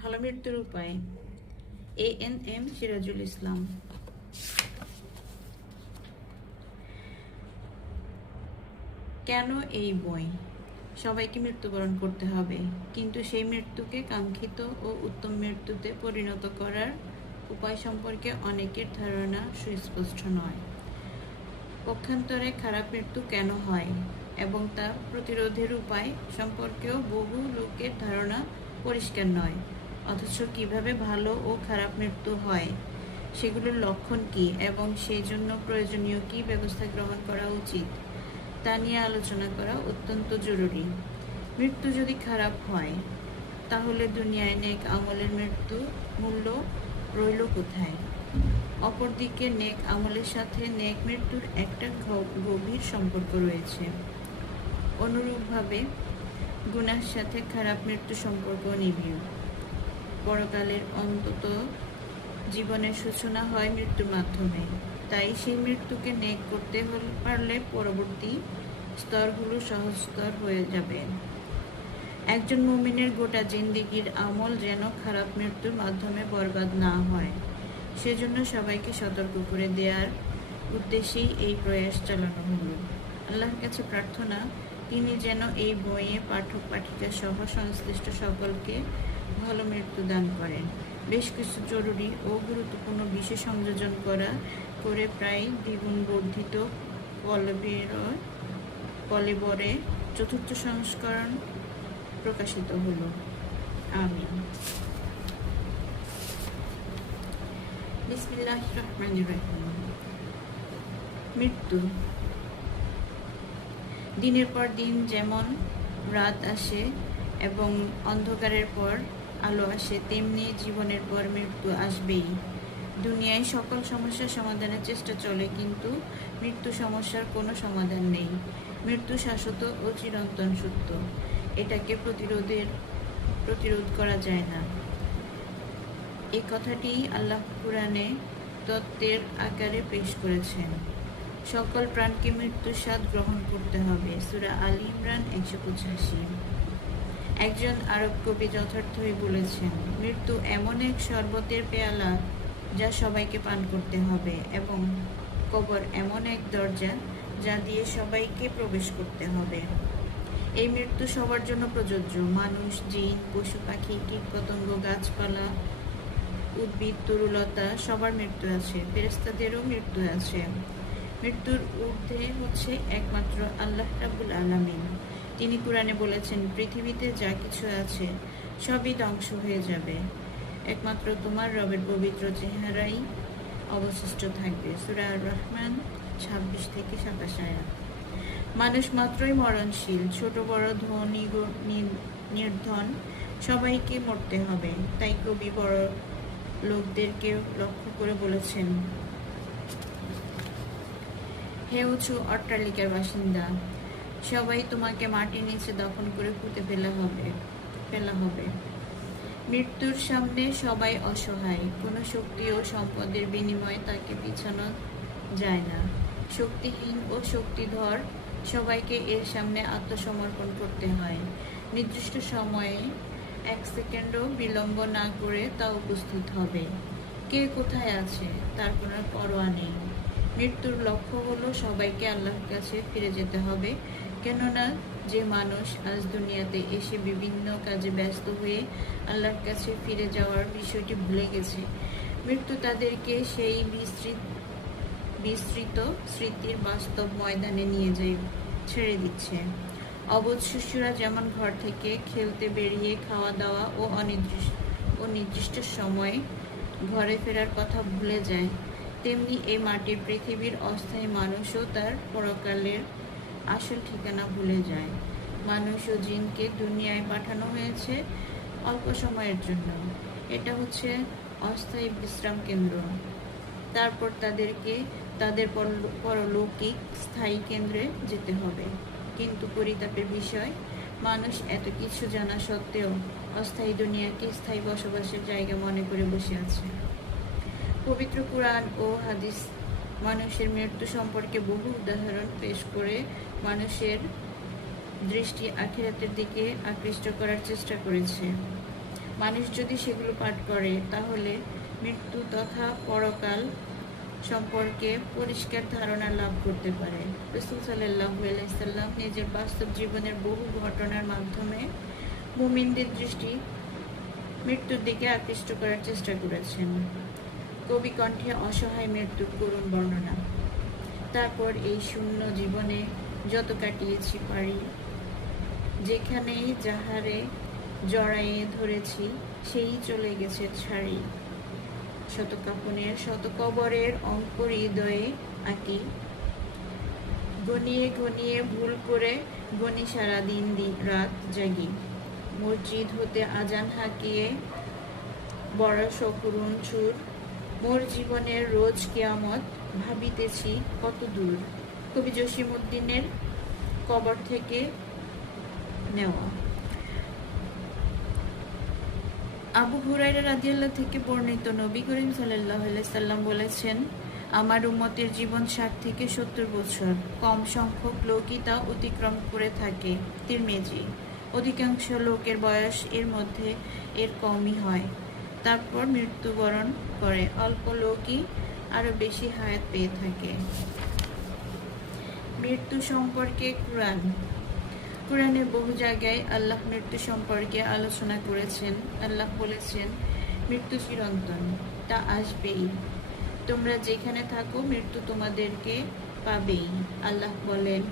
ভালো মৃত্যুর উপায়। ANM সিরাজুল ইসলাম। কেন এই বই? সবাইকে মৃত্যুবরণ করতে হবে, কিন্তু সেই মৃত্যুকে কাঙ্ক্ষিত ও উত্তম মৃত্যুতে পরিণত করার উপায় সম্পর্কে অনেকের ধারণা সুস্পষ্ট নয়। পক্ষান্তরে খারাপ মৃত্যু কেন হয় এবং তা প্রতিরোধের উপায় সম্পর্কেও বহু লোকের ধারণা পরিষ্কার নয়। অথচ কিভাবে ভালো ও খারাপ মৃত্যু হয়, সেগুলোর লক্ষণ কী এবং সেই জন্য প্রয়োজনীয় কী ব্যবস্থা গ্রহণ করা উচিত, তা নিয়ে আলোচনা করা অত্যন্ত জরুরি। মৃত্যু যদি খারাপ হয়, তাহলে দুনিয়ায় নেক আমলের মৃত্যু মূল্য রইল কোথায়? অপরদিকে নেক আমলের সাথে নেক মৃত্যুর একটা গভীর সম্পর্ক রয়েছে। অনুরূপভাবে গুনার সাথে খারাপ মৃত্যু সম্পর্ক নিবিড়। পরকালের অন্তত জীবনের সূচনা হয় মৃত্যুর মাধ্যমে, তাই সেই মৃত্যুকে নেক করতে পারলে পরবর্তী স্তরগুলো সহজতর হয়ে যাবে। একজন মুমিনের গোটা জিন্দেগির আমল যেন খারাপ মৃত্যুর মাধ্যমে বরবাদ না হয়, সেজন্য সবাইকে সতর্ক করে দেওয়ার উদ্দেশ্যেই এই প্রয়াস চালানো হলো। আল্লাহর কাছে প্রার্থনা, তিনি যেন এই বইয়ে পাঠক পাঠিকা সহ সংশ্লিষ্ট সকলকে ভালো মৃত্যু দান করেন। বেশ কিছু জরুরি ও গুরুত্বপূর্ণ বিষয় সংযোজন করে প্রায় দ্বিগুণ বর্ধিত কলেবরে চতুর্থ সংস্করণ প্রকাশিত হলো। আমিন। বিসমিল্লাহির রহমানির রহিম। মৃত্যু। দিনের পর দিন যেমন রাত আসে এবং অন্ধকারের পর আলো আসে, তেমনি জীবনের পর মৃত্যু আসবেই। দুনিয়ায় সকল সমস্যার সমাধানের চেষ্টা চলে, কিন্তু মৃত্যু সমস্যার কোনো সমাধান নেই। মৃত্যু শাশ্বত ও চিরন্তন সত্য, এটাকে প্রতিরোধ করা যায় না। এই কথাটি আল্লাহ কুরআনে তত্ত্বের আকারে পেশ করেছেন। সকল প্রাণকে মৃত্যুর স্বাদ গ্রহণ করতে হবে। সূরা আল ইমরান 185। একজন আরব কবি যথার্থই বলেছেন, মৃত্যু এমন এক শরবতের পেয়ালা যা সবাইকে পান করতে হবে, এবং কবর এমন এক দরজা যা দিয়ে সবাইকে প্রবেশ করতে হবে। এই মৃত্যু সবার জন্য প্রযোজ্য। মানুষ, জিন, পশু পাখি, কীটপতঙ্গ, গাছপালা, উদ্ভিদ, তরুলতা, সবার মৃত্যু আছে। ফেরেশতাদেরও মৃত্যু আছে। মৃত্যুর ঊর্ধ্বে হচ্ছে একমাত্র আল্লাহ রাব্বুল আলামিন। তিনি কুরআনে বলেছেন, পৃথিবীতে যা কিছু আছে সবই ধ্বংস হয়ে যাবে, একমাত্র তোমার রবের পবিত্র চেহারাই অবশিষ্ট থাকবে। সূরা আর রহমান 26-27 আয়াত। মানুষ মাত্রই মরণশীল, ছোট বড়, ধনী নির্ধন, সবাইকে মরতে হবে। তাই কবি বড় লোকদেরকে লক্ষ্য করে বলেছেন, হে উঁচু অট্টালিকার বাসিন্দা, সবাই তোমাকে মাটির নিচে দফন করে পুঁতে ফেলা হবে। মৃত্যুর সামনে সবাই অসহায়। কোনো শক্তি ও সম্পদের বিনিময়ে তাকে পিছানো যায় না। শক্তিহীন ও শক্তিধর সবাইকে এর সামনে আত্মসমর্পণ করতে হয়। নির্দিষ্ট সময়ে 1 সেকেন্ডও বিলম্ব না করে তা উপস্থিত হবে। কে কোথায় আছে তার কোনো পরোয়া নেই। মৃত্যুর লক্ষ্য হলো সবাইকে আল্লাহর কাছে ফিরে যেতে হবে, কেননা যে মানুষ আজ দুনিয়াতে এসে বিভিন্ন কাজে ব্যস্ত হয়ে আল্লাহর কাছে ফিরে যাওয়ার বিষয়টি ভুলে গেছে, মৃত্যু তাদেরকে সেই বিস্তৃত স্মৃতির বাস্তব ময়দানে ছেড়ে দিচ্ছে। অবুঝ শিশুরা যেমন ঘর থেকে খেলতে বেরিয়ে খাওয়া দাওয়া ও নির্দিষ্ট সময়ে ঘরে ফেরার কথা ভুলে যায়, তেমনি এই মাটির পৃথিবীর অস্থায়ী মানুষও তার পরকালের আসল ঠিকানা ভুলে যায়। মানুষ ও জিনকে দুনিয়ায় পাঠানো হয়েছে অল্প সময়ের জন্য। এটা হচ্ছে অস্থায়ী বিশ্রাম কেন্দ্র। তারপর তাদেরকে তাদের পরলৌকিক স্থায়ী কেন্দ্রে যেতে হবে। কিন্তু পরিতাপের বিষয়, মানুষ এত কিছু জানা সত্ত্বেও অস্থায়ী দুনিয়াকে স্থায়ী বসবাসের জায়গা মনে করে বসে আছে। পবিত্র কুরআন ও হাদিস মানুষের মৃত্যু সম্পর্কে বহু উদাহরণ পেশ করে মানুষের দৃষ্টি আখিরাতের দিকে আকৃষ্ট করার চেষ্টা করেছে। মানুষ যদি সেগুলো পাঠ করে তাহলে মৃত্যু তথা পরকাল সম্পর্কে পরিষ্কার ধারণা লাভ করতে পারে। রাসূল সাল্লাল্লাহু আলাইহি সাল্লাম নিজের বাস্তব জীবনের বহু ঘটনার মাধ্যমে মুমিনদের দৃষ্টি মৃত্যুর দিকে আকৃষ্ট করার চেষ্টা করেছেন। কবি কণ্ঠে অসহায় মৃত্যুর করুণ বর্ণনা। তারপর এই শূন্য জীবনে যত কাটিয়েছি পারি, যেখানেই যাহারে জড়াইয়ে ধরেছি সেই চলে গেছে ছাড়ি। শত কাপনের শত কবরের অঙ্ক হৃদয়ে আঁকি, গনিয়ে গনিয়ে ভুল করে গনি সারা দিন রাত জাগি। মসজিদ হতে আজান হাঁকিয়ে বড় সকরুণ সুর, মোর জীবনের রোজ কিয়ামত ভাবিতেছি কত দূর। কবি জসিমউদ্দিনের কবর থেকে নেওয়া। আবু হুরায়রা রাদিয়াল্লাহু থেকে বর্ণিত, নবী করিম সাল্লাল্লাহু আলাইহি সাল্লাম বলেছেন, আমার উম্মতের জীবন 60 থেকে 70 বছর, কম সংখ্যক লোকই তা অতিক্রম করে থাকে। তিরমিজি। অধিকাংশ লোকের বয়স এর মধ্যে এর কমই হয়, তারপর মৃত্যুবরণ করে। অল্প লোকই আরো বেশি হায়াত পেয়ে থাকে। মৃত্যু সম্পর্কে কুরআন। কুরআনের বহু জায়গায় আল্লাহ মৃত্যু সম্পর্কে আলোচনা করেছেন। আল্লাহ বলেছেন, মৃত্যু চিরন্তন, তা আসবেই। তোমরা যেখানে থাকো মৃত্যু তোমাদেরকে পাবেই। আল্লাহ বলেন,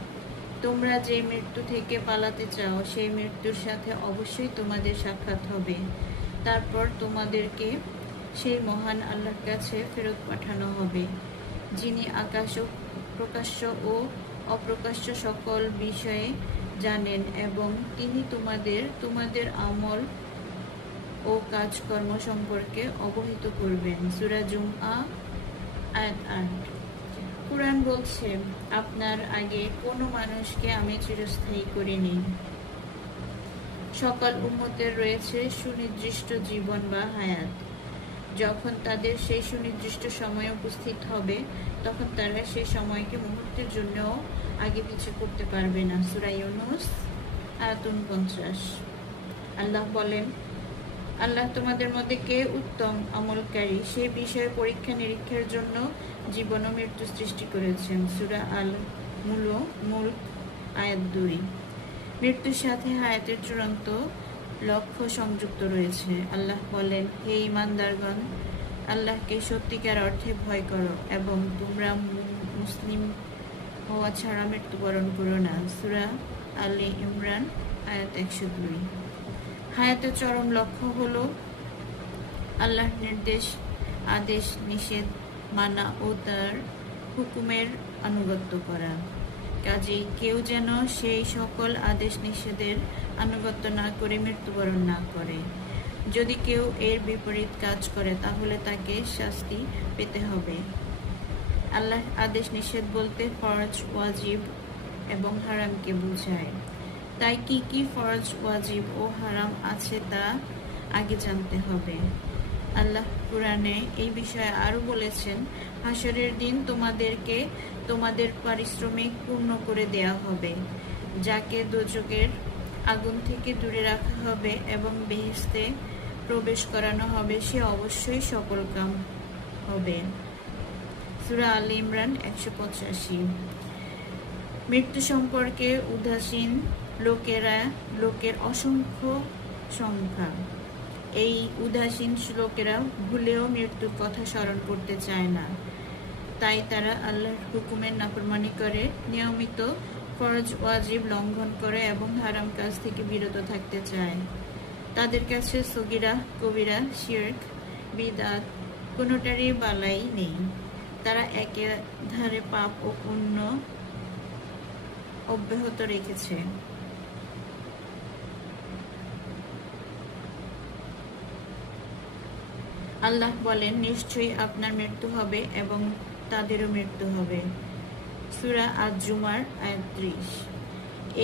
তোমরা যে মৃত্যু থেকে পালাতে চাও সেই মৃত্যুর সাথে অবশ্যই তোমাদের সাক্ষাৎ হবে। তারপর তোমাদেরকে সেই মহান আল্লাহর কাছে ফেরত পাঠানো হবে, যিনি আকাশ ও প্রকাশ্য ও অপ্রকাশ্য সকল বিষয়ে জানেন, এবং তিনি তোমাদের আমল ও কাজকর্ম সম্পর্কে অবহিত করবেন। সূরা জুমআ আয়াত 8। কুরআন বলছে, আপনার আগে কোনো মানুষকে আমি চিরস্থায়ী করিনি। সকল উম্মতের রয়েছে সুনির্দিষ্ট জীবন বা হায়াত। যখন তাদের সেই সুনির্দিষ্ট সময় উপস্থিত হবে তখন তারা সেই সময়কে মুহূর্তের জন্য আগে পিছে করতে পারবে না। সূরা ইউনূস আয়াত 49। আল্লাহ বলেন, আল্লাহ তোমাদের মধ্যে কে উত্তম আমলকারী সে বিষয়ে পরীক্ষা নিরীক্ষার জন্য জীবন ও মৃত্যু সৃষ্টি করেছেন। সূরা আল মুলক আয়াত 2। মৃত্যুর সাথে হায়াতের চূড়ান্ত লক্ষ্য সংযুক্ত রয়েছে। আল্লাহ বলেন, হে ঈমানদারগণ, আল্লাহকে সত্যিকার অর্থে ভয় করো এবং তোমরা মুসলিম হওয়া ছাড়া মৃত্যুবরণ করো না। সূরা আলে ইমরান আয়াত 102। হায়াতের চরম লক্ষ্য হলো আল্লাহর নির্দেশ আদেশ নিষেধ মানা ও তার হুকুমের আনুগত্য করা। কাজেই কেউ যেন সেই সকল আদেশ নিষেধের আনুগত্য না করে মৃত্যুবরণ না করে। যদি কেউ এর বিপরীত কাজ করে তাহলে তাকে শাস্তি পেতে হবে। আল্লাহর আদেশ নিষেধ বলতে ফরজ, ওয়াজিব এবং হারামকে বোঝায়। তাই কি কি ফরজ, ওয়াজিব ও হারাম আছে তা আগে জানতে হবে। আল্লাহ কুরআনে এই বিষয়ে আরো বলেছেন, হাসরের দিন তোমাদেরকে তোমাদের পারিশ্রমিক পূর্ণ করে দেয়া হবে। যাকে দোজখের আগুন থেকে দূরে রাখা হবে এবং বেহেশতে প্রবেশ করানো হবে, সে অবশ্যই সফল কাম হবে। সূরা আলে ইমরান 185। মৃত্যু সম্পর্কে উদাসীন লোকের অসংখ্য সংখ্যা। এই উদাসীন লোকেরা ভুলেও মৃত্যুর কথা স্মরণ করতে চায় না। তাই তারা আল্লাহর হুকুমের নাফরমানি করে, নিয়মিত ফরজ ওয়াজিব লঙ্ঘন করে এবং হারাম কাজ থেকে বিরত থাকতে চায়। তাদের কাছে সগীরা, কবিরা, শিরক, বিদআত কোনোটারই বালাই নেই। তারা একাধারে পাপ ও পুণ্য অব্যাহত রেখেছে। আল্লাহ বলেন, নিশ্চয়ই আপনার মৃত্যু হবে এবং তাদেরও মৃত্যু হবে। সূরা আজ-জুমার আয়াত 30।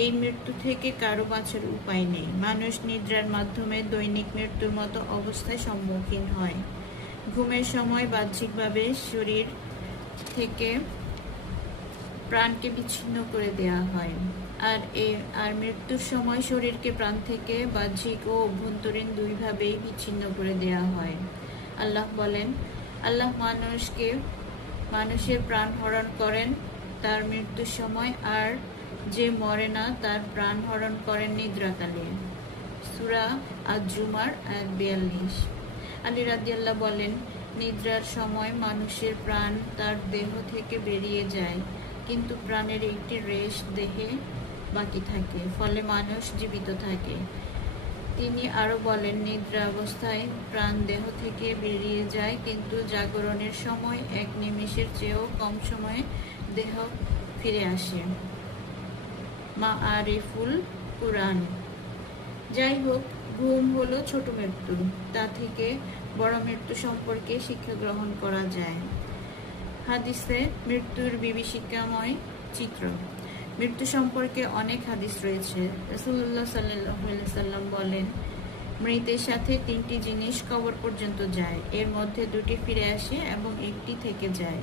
এই মৃত্যু থেকে কারো বাঁচার উপায় নেই। মানুষ নিদ্রার মাধ্যমে দৈনিক মৃত্যুর মতো অবস্থায় সম্মুখীন হয়। ঘুমের সময় বাহ্যিকভাবে শরীর থেকে প্রাণকে বিচ্ছিন্ন করে দেয়া হয়। আর মৃত্যুর সময় শরীরকে প্রাণ থেকে বাহ্যিক ও অভ্যন্তরীণ দুইভাবেই বিচ্ছিন্ন করে দেয়া হয়। আল্লাহ বলেন, আল্লাহ মানুষের প্রাণ হরণ করেন তার মৃত্যুর সময়, আর যে মরে না তার প্রাণ হরণ করেন নিদ্রাকালে। সূরা আজ-জুমার আয়াত 42। আলী রাদিয়াল্লাহু বলেন, নিদ্রার সময় মানুষের প্রাণ তার দেহ থেকে বেরিয়ে যায়, কিন্তু প্রাণের একটি রেশ দেহে বাকি থাকে, ফলে মানুষ জীবিত থাকে। তিনি আরো বলেন, নিদ্রা অবস্থায় প্রাণ দেহ থেকে বেরিয়ে যায়, কিন্তু জাগরণের সময় এক নিমেষের চেয়েও কম সময়ে দেহ ফিরে আসে। মাআরিফুল কুরআন। যাই হোক, ঘুম হলো ছোট মৃত্যু, তা থেকে বড় মৃত্যু সম্পর্কে শিক্ষা গ্রহণ করা যায়। হাদিসে মৃত্যুর বিভীষিকাময় চিত্র। মৃত্যু সম্পর্কে অনেক হাদিস রয়েছে। রাসূলুল্লাহ সাল্লাল্লাহু আলাইহি সাল্লাম বলেন, মৃতের সাথে তিনটি জিনিস কবর পর্যন্ত যায়, এর মধ্যে দুটি ফিরে আসে এবং একটি থেকে যায়।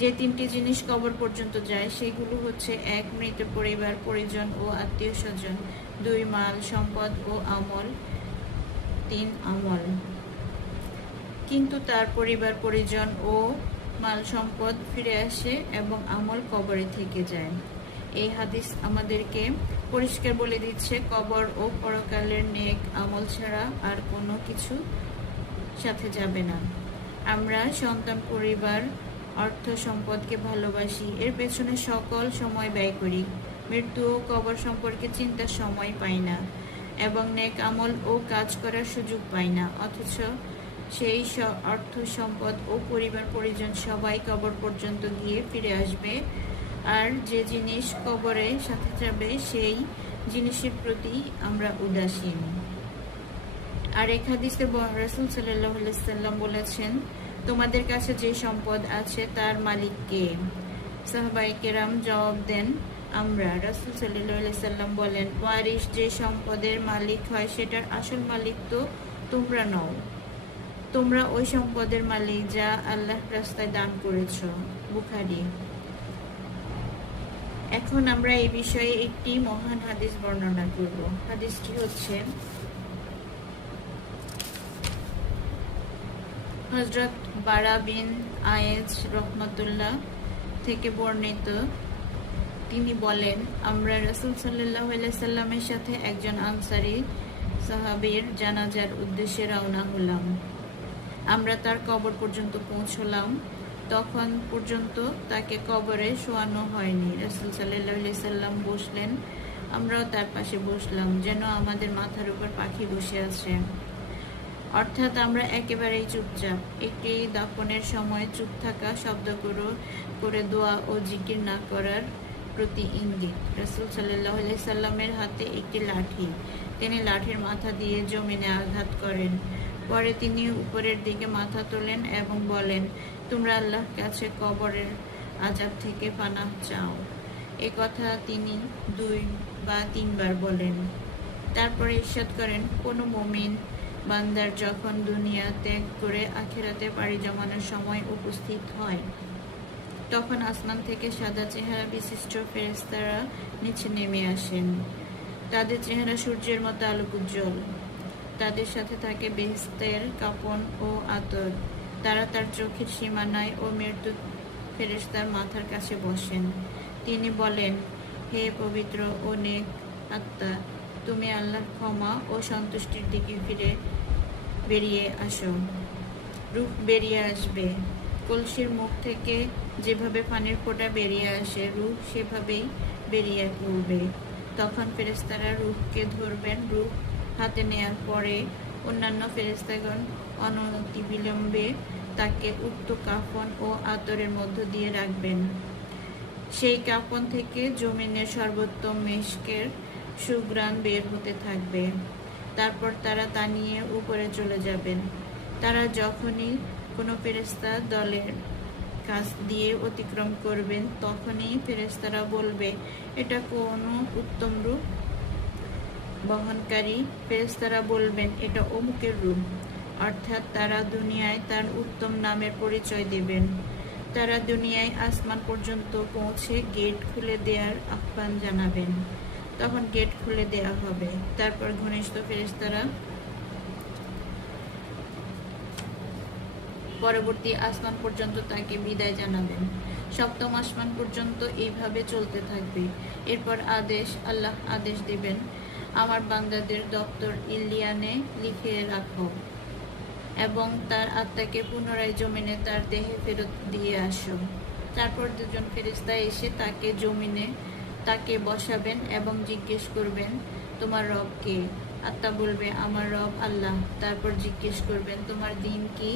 যে তিনটি জিনিস কবর পর্যন্ত যায় সেগুলো হচ্ছে: 1. মৃত পরিবার, পরিজন ও আত্মীয় স্বজন। 2. মাল, সম্পদ ও আমল। 3. আমল। কিন্তু তার পরিবার, পরিজন ও মাল সম্পদ ফিরে আসে এবং আমল কবরে থেকে যায়। এই হাদিস আমাদেরকে পরিষ্কার বলে দিচ্ছে, কবর ও পরকালের নেক আমল ছাড়া আর কোনো কিছু সাথে যাবে না। আমরা সন্তান, পরিবার, অর্থ সম্পদকে ভালোবাসি, এর পেছনে সকল সময় ব্যয় করি, মৃত্যু ও কবর সম্পর্কে চিন্তার সময় পাই না এবং নেক আমল ও কাজ করার সুযোগ পাই না। অথচ সেই অর্থ সম্পদ ও পরিবার, পরিজন সবাই কবর পর্যন্ত গিয়ে ফিরে আসবে, আর যে জিনিস কবরে সাথে যাবে সেই জিনিসের প্রতি আমরা উদাসীন। আর এক হাদিসে রাসূল সাল্লাল্লাহু আলাইহি সাল্লাম বলেছেন, তোমাদের কাছে যে সম্পদ আছে তার মালিক কে? সাহাবায়ে কেরাম জবাব দেন, আমরা। রাসূল সাল্লাল্লাহু আলাইহি সাল্লাম বলেন, ওয়ারিস যে সম্পদের মালিক হয় সেটার আসল মালিক তো তোমরা নও, তোমরা ওই সম্পদের মালিক যা আল্লাহর রাস্তায় দান করেছো। বুখারী। এখন আমরা এই বিষয়ে একটি মহান হাদিস বর্ণনা করব। হাদিসটি হচ্ছে হযরত বারা বিন আয়েজ রাহমাতুল্লাহ থেকে বর্ণিত। তিনি বলেন, আমরা রাসূল সাল্লাল্লাহু আলাইহি সাল্লামের সাথে একজন আনসারী সাহাবীর জানাজার উদ্দেশ্যে রওনা হলাম। আমরা তার কবর পর্যন্ত পৌঁছলাম, তখন পর্যন্ত তাকে কবরে শোয়ানো হয়নি। রাসূল সাল্লাল্লাহু আলাইহি সাল্লাম বসলেন, আমরাও তার পাশে বসলাম, যেন আমাদের মাথার উপর পাখি বসে আছে। অর্থাৎ আমরা একেবারেই চুপচাপ। একটি দাফনের সময় চুপ থাকা, শব্দ করে দোয়া ও জিকির না করার প্রতি ইঙ্গিত। রাসূল সাল্লাল্লাহু আলাইহি সাল্লামের হাতে একটি লাঠি, তিনি লাঠির মাথা দিয়ে জমিনে আঘাত করেন। পরে তিনি উপরের দিকে মাথা তোলেন এবং বলেন, তোমরা আল্লাহর কাছে কবরের আযাব থেকে পানাহ চাও। এ কথা তিনি 2 বা 3 বার বলেন। তারপরে ইরশাদ করেন, কোনো মুমিন বান্দার যখন দুনিয়া ত্যাগ করে আখিরাতে পাড়ি জমানোর সময় উপস্থিত হয়, তখন আসমান থেকে সাদা চেহারা বিশিষ্ট ফেরেশতারা নিচে নেমে আসেন। তাদের চেহারা সূর্যের মতো আলোক উজ্জ্বল। তাদের সাথে থাকে বেহেশতের কাফন ও আতর। তারা তার চোখের সীমানায় ও মৃত্যু ফেরেশতার মাথার কাছে বসেন। তিনি বলেন, হে পবিত্র ও নেক আত্মা, তুমি আল্লাহর ক্ষমা ও সন্তুষ্টির দিকে বেরিয়ে আসো। রূহ বেরিয়ে আসবে। কলসির মুখ থেকে যেভাবে পানির ফোঁটা বেরিয়ে আসে, রূহ সেভাবেই বেরিয়ে পড়বে। তখন ফেরেশতারা রূহকে ধরবেন। রূহ হাতে নেয়ার পরে অন্যান্য ফেরেশতাগণ অনতিবিলম্বে তাকে উক্ত কাফন ও আতরের মধ্য দিয়ে রাখবেন। সেই কাফন থেকে জমিনের সর্বোত্তম মেশকের সুঘ্রাণ বের হতে থাকবে। তারপর তারা তা নিয়ে উপরে চলে যাবেন। তারা যখনই কোনো ফেরেশতা দলের কাছ দিয়ে অতিক্রম করবেন, তখনই ফেরেশতারা বলবে, এটা কোনো উত্তম রূপ বহনকারী। ফেরেশতারা বলবেন, এটা অমুকের রূপ। অর্থাৎ তারা দুনিয়ায় তার উত্তম নামের পরিচয় দেবেন। তারা দুনিয়ায় আসমান পর্যন্ত পৌঁছে গেট খুলে দেওয়ার আহ্বান জানাবেন। তখন গেট খুলে দেওয়া হবে। তারপর ঘনিষ্ঠ ফেরেশতারা পরবর্তী আসমান পর্যন্ত তাকে বিদায় জানাবেন। সপ্তম আসমান পর্যন্ত এইভাবে চলতে থাকবে। এরপর আল্লাহ আদেশ দিবেন, আমার বান্দাদের দপ্তর ইলিয়ানে লিখে রাখো এবং তার আত্মাকে পুনরায় জমিনে তার দেহে ফেরত দিয়ে আসো। তারপর দুজন ফেরেশতা এসে তাকে জমিনে তাকে বসাবেন এবং জিজ্ঞেস করবেন, তোমার রব কে? আত্মা বলবে, আমার রব আল্লাহ। তারপর জিজ্ঞেস করবেন, তোমার দিন কি?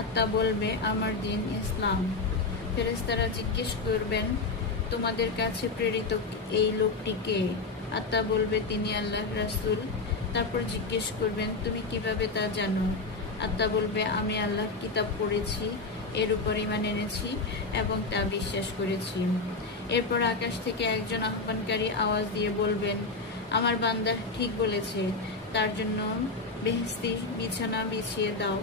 আত্মা বলবে, আমার দিন ইসলাম। ফেরেশতারা জিজ্ঞেস করবেন, তোমাদের কাছে প্রেরিত এই লোকটি কে? আত্মা বলবে, তিনি আল্লাহর রাসূল। তারপর জিজ্ঞেস করবেন, তুমি কিভাবে তা জানো? আত্মা বলবে, আমি আল্লাহর কিতাব পড়েছি, এর উপর ঈমান এনেছি এবং তা বিশ্বাস করেছি। এরপর আকাশ থেকে একজন আহ্বানকারী আওয়াজ দিয়ে বলবেন, আমার বান্দা ঠিক বলেছে, তার জন্য বেহেশতি বিছানা বিছিয়ে দাও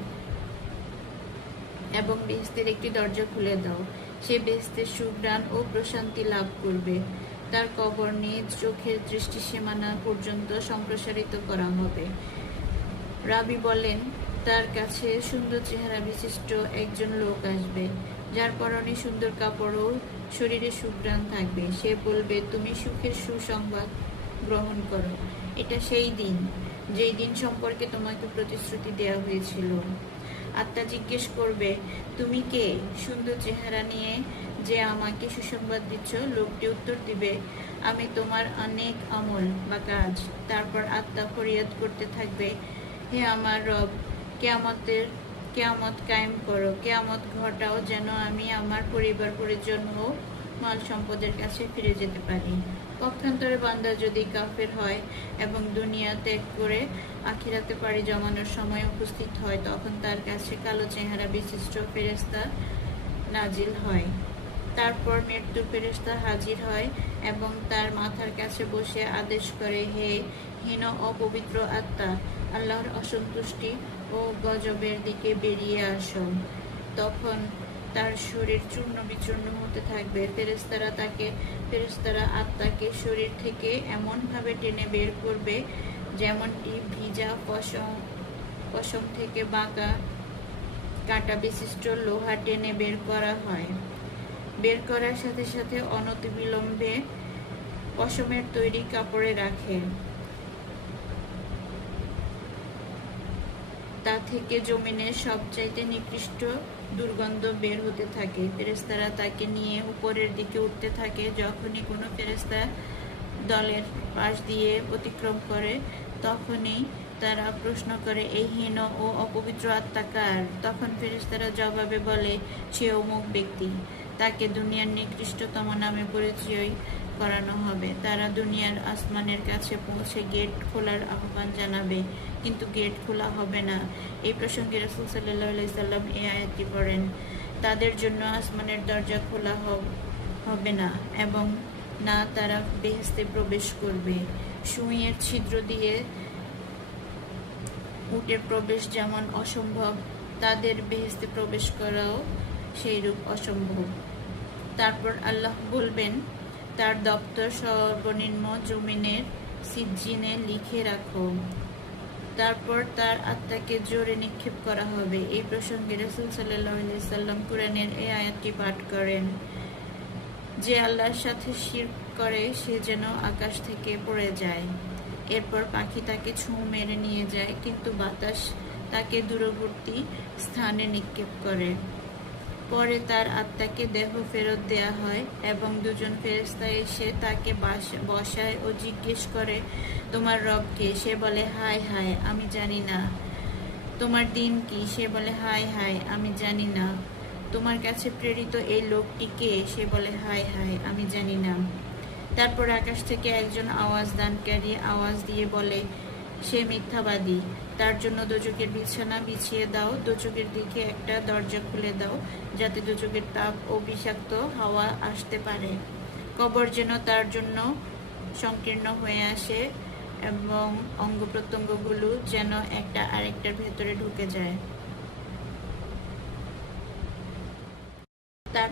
এবং বেহেশতের একটি দরজা খুলে দাও। সে বেহেশতের সুঘ্রাণ ও প্রশান্তি লাভ করবে। তার কবর নিজ চোখের দৃষ্টি সীমানা পর্যন্ত সম্প্রসারিত করা হবে। রাবি বলেন, তার কাছে সুন্দর চেহারা বিশিষ্ট একজন লোক আসবে, যার পরনে সুন্দর কাপড় ও শরীরে সুঘ্রাণ থাকবে। সে বলবে, তুমি সুখের সুসংবাদ গ্রহণ করো। এটা সেই দিন, যেই দিন সম্পর্কে তোমাকে প্রতিশ্রুতি দেওয়া হয়েছিল। আত্মা জিজ্ঞেস করবে, তুমি কে? সুন্দর চেহারা নিয়ে যে আমাকে সুসংবাদ দিচ্ছ। লোকটি উত্তর দিবে, আমি তোমার অনেক আমল বা কাজ। তারপর আত্মা ফরিয়াদ করতে থাকবে, হে আমার রব, কেয়ামত কায়েম করো, কেয়ামত ঘটাও, যেন আমি আমার পরিবার পরিজন ও মাল সম্পদের কাছে ফিরে যেতে পারি। পক্ষান্তরে বান্দা যদি কাফের হয় এবং দুনিয়া ত্যাগ করে আখিরাতে পাড়ি জমানোর সময় উপস্থিত হয়, তখন তার কাছে কালো চেহারা বিশিষ্ট ফেরেশতা নাজিল হয়। তারপর মৃত্যু ফেরেশতা হাজির হয় এবং তার মাথার কাছে বসে আদেশ করে, হে হীন অপবিত্র আত্মা, আল্লাহর অসন্তুষ্টি ও গজবের দিকে বেরিয়ে আসো। তখন তার শরীর চূর্ণ বিচূর্ণ হতে থাকবে। ফেরেশতারা আত্মাকে শরীর থেকে এমনভাবে টেনে বের করবে, যেমনটি ভিজা পশম থেকে বাঁকা কাঁটা বিশিষ্ট লোহা টেনে বের করা হয়। বের করার সাথে সাথে অনতিবিলম্বে পশমের তৈরি কাপড়ে রাখে। তা থেকে জমিনের সবচাইতে নিকৃষ্ট দুর্গন্ধ বের হতে থাকে। ফেরেশতারা তাকে নিয়ে উপরের দিকে উঠতে থাকে। যখনই কোনো ফেরেশতা দলের পাশ দিয়ে অতিক্রম করে, তখনই তারা প্রশ্ন করে, এই হীন ও অপবিত্র আত্মা কার? তখন ফেরেশতারা জবাবে বলে, সে অমুক ব্যক্তি। তাকে দুনিয়ার নিকৃষ্টতম নামে পরিচয় করানো হবে। তারা দুনিয়ার আসমানের কাছে পৌঁছে গেট খোলার আহ্বান জানাবে, কিন্তু গেট খোলা হবে না। এই প্রসঙ্গে রাসূল সাল্লাল্লাহু আলাইহি সাল্লাম এই আয়াতটি পড়েন, তাদের জন্য আসমানের দরজা খোলা হবে না এবং না তারা বেহেশতে প্রবেশ করবে। সুঁইয়ের ছিদ্র দিয়ে উটের প্রবেশ যেমন অসম্ভব, তাদের বেহেশতে প্রবেশ করাও সেইরূপ অসম্ভব। তারপর আল্লাহ বলবেন, তার দপ্তর সর্বনিম্ন জমিনের সিজ্জিনে লিখে রাখো। তারপর তার আত্মাকে জোরে নিক্ষেপ করা হবে। এই প্রসঙ্গে রাসূল সাল্লাল্লাহু আলাইহি সাল্লাম কুরআনের এই আয়াতটি পাঠ করেন, যে আল্লাহর সাথে শিরক করে সে যেন আকাশ থেকে পড়ে যায়। এরপর পাখি তাকে ছুঁ মেরে নিয়ে যায়, কিন্তু বাতাস তাকে দূরবর্তী স্থানে নিক্ষেপ করে। পরে তার আত্মাকে দেহ ফেরত দেয়া হয় এবং দুজন ফেরেশতা এসে তাকে বসায় ও জিজ্ঞেস করে, তোমার রব কে? সে বলে, হায় হায়, আমি জানি না। তোমার দিন কি? সে বলে, হায় হায়, আমি জানি না। তোমার কাছে প্রেরিত এই লোকটি কে? সে বলে, হায় হায়, আমি জানি না। তারপর আকাশ থেকে একজন আওয়াজদানকারী আওয়াজ দিয়ে বলে, সে মিথ্যাবাদী, তার জন্য দোজখের বিছানা বিছিয়ে দাও, দোজখের দিকে একটা দরজা খুলে দাও, যাতে দোজখের তাপ ও বিষাক্ত হাওয়া আসতে পারে। কবর যেন তার জন্য সংকীর্ণ হয়ে আসে এবং অঙ্গ প্রত্যঙ্গগুলো যেন একটা আরেকটার ভেতরে ঢুকে যায়।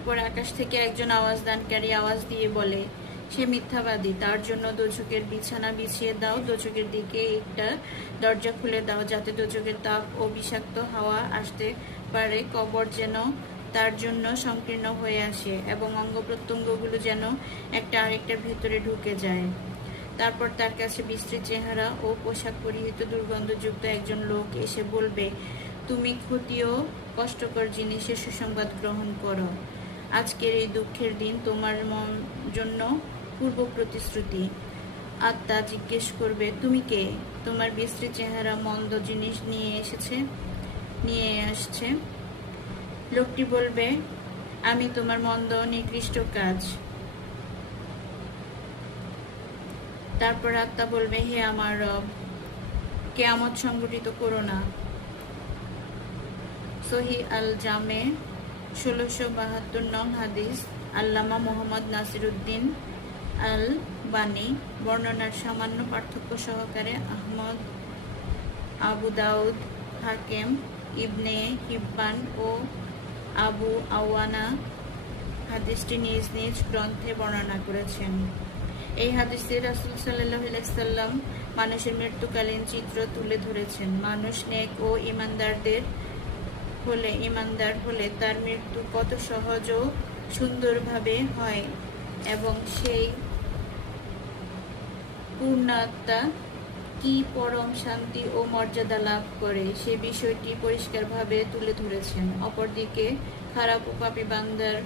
তারপর আকাশ থেকে একজন আওয়াজদানকারী আওয়াজ দিয়ে বলে, সে মিথ্যাবাদী, তার জন্য দোজখের বিছানা বিছিয়ে দাও, দোজখের দিকে একটা দরজা খুলে দাও, যাতে দোজখের তাপ ও বিষাক্ত হাওয়া আসতে পারে, কবর যেন তার জন্য সংকীর্ণ হয়ে আসে এবং অঙ্গ প্রত্যঙ্গগুলো যেন একটা আরেকটার ভেতরে ঢুকে যায়। তারপর তার কাছে বিশ্রী চেহারা ও পোশাক পরিহিত দুর্গন্ধযুক্ত একজন লোক এসে বলবে, তুমি ক্ষতি ও কষ্টকর জিনিসের সুসংবাদ গ্রহণ করো। আজকের এই দুঃখের দিন তোমার জন্য পূর্ব প্রতিশ্রুতি। আত্মা জিজ্ঞেস করবে, তুমি কে? তোমার বিশ্রী চেহারা মন্দ জিনিস নিয়ে আসছে। লোকটি বলবে, আমি তোমার মন্দ নিকৃষ্ট কাজ। তারপর আত্মা বলবে, হে আমার রব, কিয়ামত সংঘটিত করো না। সহি আল জামে 1672 নং হাদিস। আল্লামা মোহাম্মদ নাসিরুদ্দিন আল বানী বর্ণনার সামান্য পার্থক্য সহকারে আহমদ, আবু দাউদ, হাকেম, ইবনে হিব্বান ও আবু আওয়ানা হাদিসটি নিজ নিজ গ্রন্থে বর্ণনা করেছেন। এই হাদিসে রাসূল সাল্লাল্লাহু আলাইহি সাল্লাম মানুষের মৃত্যুকালীন চিত্র তুলে ধরেছেন। মানুষ নেক ও ইমানদার হলে তার মৃত্যু কত সহজ ও সুন্দরভাবে হয় এবং সেই পূর্ণাত্মা কি পরম শান্তি ও মর্যাদা লাভ করে সে বিষয়টি পরিষ্কারভাবে তুলে ধরেছেন। অপরদিকে খারাপ ও পাপী বান্দার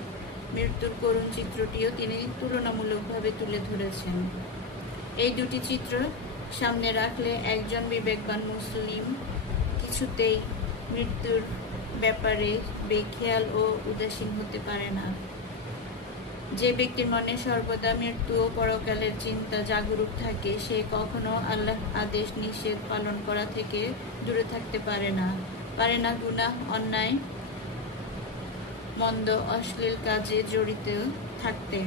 মৃত্যুর করুণ চিত্রটিও তিনি তুলনামূলকভাবে তুলে ধরেছেন। এই দুটি চিত্র সামনে রাখলে একজন বিবেকবান মুসলিম কিছুতেই মৃত্যুর ব্যাপারে বেখেয়াল ও উদাসীন হতে পারে না। যে ব্যক্তির মনে সর্বদা মৃত্যু ও পরকালের চিন্তা জাগরুক থাকে, সে কখনো আল্লাহর আদেশ নিষেধ পালন করা থেকে দূরে থাকতে পারে না গুনাহ, অন্যায়, মন্দ, অশ্লীল কাজে জড়িত থাকতে।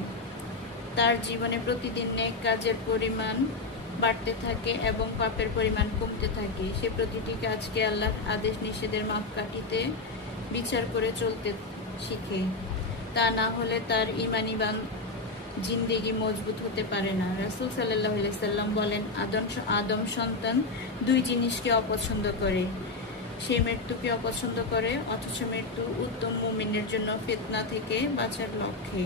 তার জীবনে প্রতিদিন নেক কাজের পরিমাণ বাড়তে থাকে এবং পাপের পরিমাণ কমতে থাকে। সে প্রতিটি কাজকে আল্লাহর আদেশ নিষেধের মাপকাঠিতে বিচার করে চলতে শিখে। তা না হলে তার ঈমানি জিন্দেগি মজবুত হতে পারে না। রাসূল সাল্লাল্লাহু আলাইহি সাল্লাম বলেন, আদম সন্তান দুই জিনিসকে অপছন্দ করে। সে মৃত্যুকে অপছন্দ করে, অথচ মৃত্যু উত্তম মুমিনের জন্য ফিতনা থেকে বাঁচার লক্ষ্যে।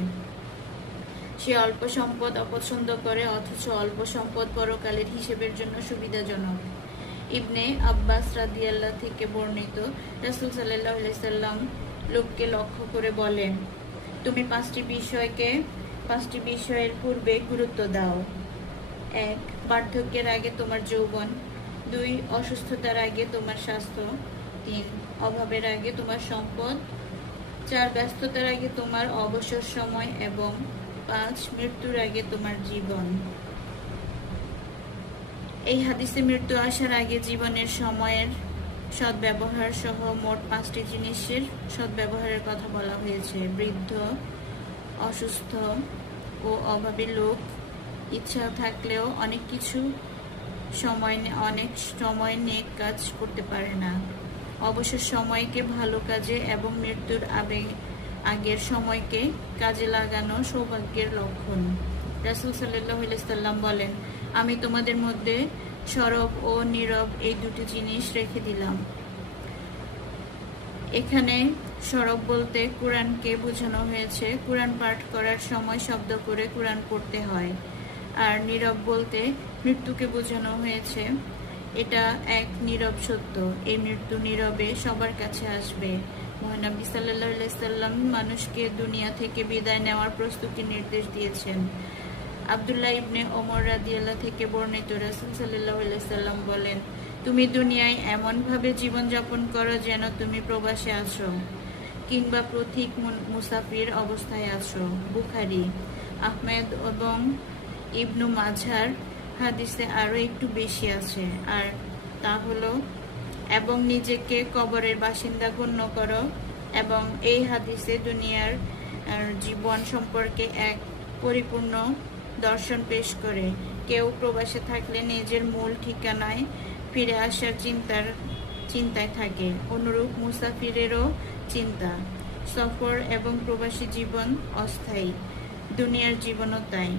সে অল্প সম্পদ অপছন্দ করে, অথচ অল্প সম্পদ পরকালের হিসেবের জন্য সুবিধাজনক। ইবনে আব্বাস রাদিয়াল্লাহু থেকে বর্ণিত, রাসূল সাল্লাল্লাহু আলাইহি সাল্লাম লোককে লক্ষ্য করে বলেন, তুমি পাঁচটি বিষয়ের পূর্বে গুরুত্ব দাও। 1. বার্ধক্যের আগে তোমার যৌবন। 2. অসুস্থতার আগে তোমার স্বাস্থ্য। 3. অভাবের আগে তোমার সম্পদ। 4. ব্যস্ততার আগে তোমার অবসর সময় এবং 5. মৃত্যুর আগে তোমার জীবন। এই হাদিসে মৃত্যু আসার আগে জীবনের সময়ের সদ্ব্যবহার সহ মোট 5টি জিনিসের সদ্ব্যবহারের কথা বলা হয়েছে। বৃদ্ধ, অসুস্থ ও অভাবী লোক ইচ্ছা থাকলেও অনেক সময় নেক কাজ করতে পারে না। অবসর সময়কে ভালো কাজে এবং মৃত্যুর আগের সময়কে কাজে লাগানো সৌভাগ্যের লক্ষণ। রাসূল সাল্লাল্লাহু আলাইহি সাল্লাম বলেন, আমি তোমাদের মধ্যে সরব ও নীরব এই দুটি জিনিস রেখে দিলাম। এখানে সরব বলতে কুরআনকে বোঝানো হয়েছে। কুরআন পাঠ করার সময় শব্দ করে কুরআন পড়তে হয়। আর নীরব বলতে মৃত্যুকে বোঝানো হয়েছে। এটা এক নীরব সত্য। এই মৃত্যু নীরবে সবার কাছে আসবে। মহানবী সাল্লাল্লাহু আলাইহি সাল্লাম মানুষকে দুনিয়া থেকে বিদায় নেওয়ার প্রস্তুতি নির্দেশ দিয়েছেন। আব্দুল্লাহ ইবনে ওমর রাদিয়াল্লাহু থেকে বর্ণিত, রাসূল সাল্লাল্লাহু আলাইহি সাল্লাম বলেন, তুমি দুনিয়ায় এমনভাবে জীবনযাপন করো যেন তুমি প্রবাসে আছো কিংবা পথিক মুসাফির অবস্থায় আছো। বুখারী। আহমেদ এবং ইবনু মাজার হাদিসে আরো একটু বেশি আছে, আর তা হলো, এবং নিজেকে কবরের বাসিন্দা গণ্য করো। এবং এই হাদিসে দুনিয়ার জীবন সম্পর্কে এক পরিপূর্ণ দর্শন পেশ করে। কেউ প্রবাসে থাকলে নিজের মূল ঠিকানায় ফিরে আসার চিন্তায় থাকে, অনুরূপ মুসাফিরেরও চিন্তা। সফর এবং প্রবাসী জীবন অস্থায়ী, দুনিয়ার জীবনও তাই।